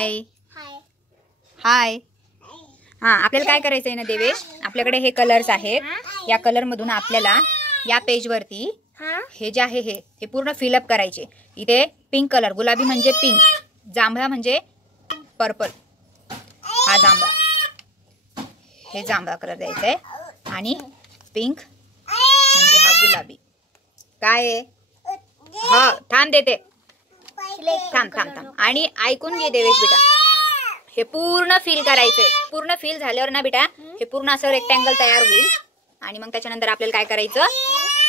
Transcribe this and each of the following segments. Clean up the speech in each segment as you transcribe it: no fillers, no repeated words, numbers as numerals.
हाय हाय. हां, आपल्याला काय करायचं आहे ना देवेश, आपल्याकडे हे कलर्स आहेत. या कलरमधून आपल्याला या पेजवरती हे जे आहे हे पूर्ण फिलअप करायचे. इथे पिंक कलर, गुलाबी म्हणजे पिंक, जांभळा म्हणजे पर्पल, हा जांभळा, हे जांभळा कलर द्यायचा आहे. आणि पिंक म्हणजे हा गुलाबी. काय आहे? हा, थांब देते, थांब थांब थांब. आणि ऐकून घे देवेश बेटा, हे पूर्ण फिल करायचंय. पूर्ण फिल झाल्यावर ना बेटा हे पूर्ण असं रेक्टँगल तयार होईल. आणि मग त्याच्यानंतर आपल्याला काय करायचं,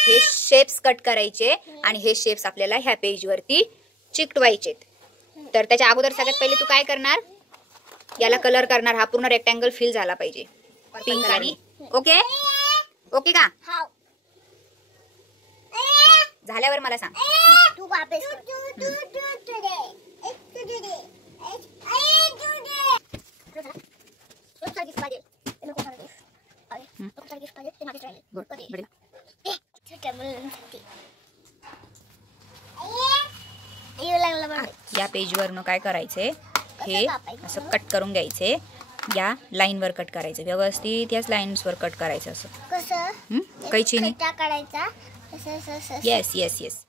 हे शेप्स कट करायचे आणि हे शेप्स आपल्याला ह्या पेजवरती चिकटवायचे. तर त्याच्या अगोदर सगळ्यात पहिले तू काय करणार, याला कलर करणार. हा पूर्ण रेक्टँगल फिल झाला पाहिजे पिंक आणि ओके ओके का? झाल्यावर मला सांग. या पेजवरनं काय करायचंय, हे असं कट करून घ्यायचे. या लाईन वर कट करायचं व्यवस्थित, याच लाईन्स वर कट करायचं. असं कसं कैचीने काढायचा. Yes yes yes.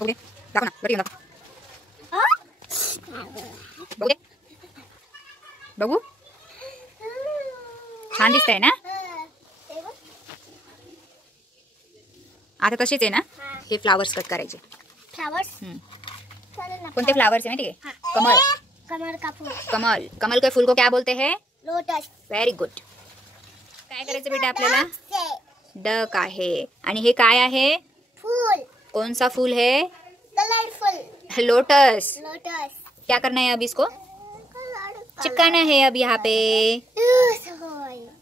ओके, दाखव ना, बघू बघू बघू. छान दिसतंय ना. आता तसेच आहे ना, हे फ्लावर्स कट करायचे. फ्लावर्स कोणते फ्लावर्स आहे माहिती आहे? कमल. कमल का फूल. कमल. कमल के फूल को क्या बोलते हैं? लोटस. Very good. काय करायचं बेटा आपल्याला? डक आहे. आणि हे काय आहे? फूल. कौन सा फूल है? कलरफुल. लोटस. लोटस. क्या करना है अब इसको? चिपकाना है अब यहाँ पे.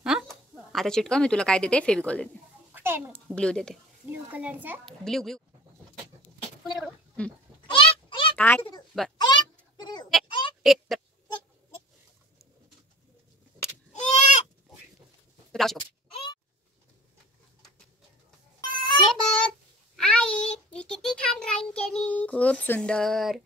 हाँ, आता चिटका. मी तुला काय देते, फेविकॉल देते, ग्लू देते. ब्लू कलरचा ग्लू. ग्लू काय बर. किती छान ड्रॉइंग केली. खूप सुंदर.